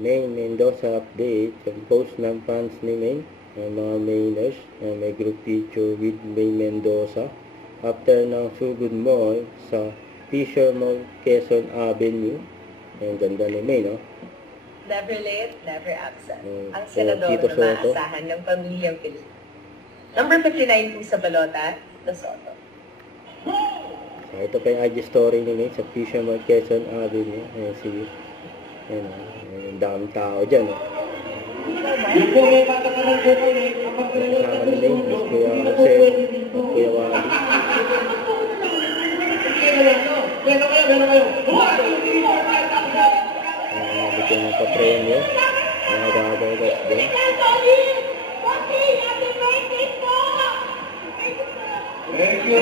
Maine Mendoza update. Yung post ng fans ni Maine, mga Mainers, may group picture with Maine Mendoza after ng Sugod Mall sa Fisher Mall, Quezon Avenue. Ang ganda ni Maine, no? Never late, never absent. Ang Tito senador na Soto. maasahan ng pamilyang Pilipino. Number 59 po sa balota, Tito Soto. So, ito pa yung IG story ni Maine sa Fisher Mall, Quezon Avenue. Ang daming tao dyan, no? Yung po may patakaran po po eh. Kasama ni Maine, Miss Kuya Jose, at Kuya Wally. Meron kayo. Nabigyan ng pa-premyo. Mga gagagas din. Thank you.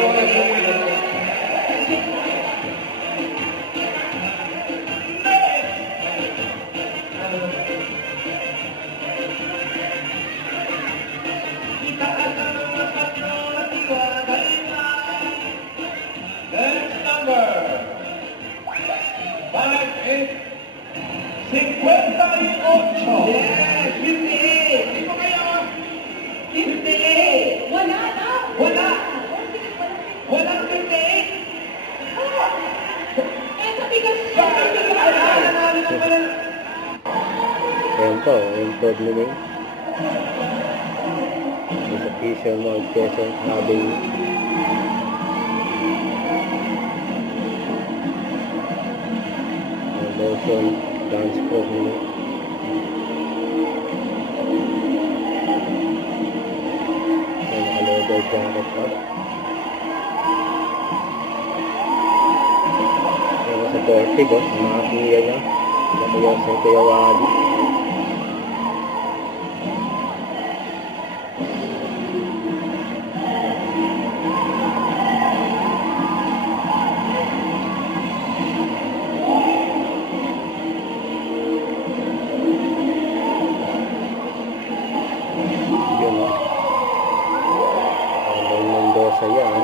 Next number 58. Yes, 58. Ito kayo. 58. Wala. Walang 58. Ayan po, yung code ni Maine. Sa Fisher Mall, Quezon Avenue. Motion dance pro ni Maine. Naka-leather jacket pa. Sa Portig, mga kuya niya. Kuya sa Kuya Wally. Yun, no? May Mendoza yan.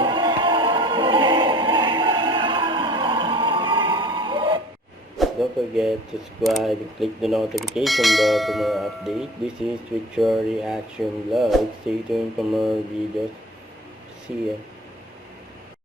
Don't forget to subscribe and click the notification bell for more updates. This is Twitch Reaction Vlog. Stay tuned for more videos. See ya.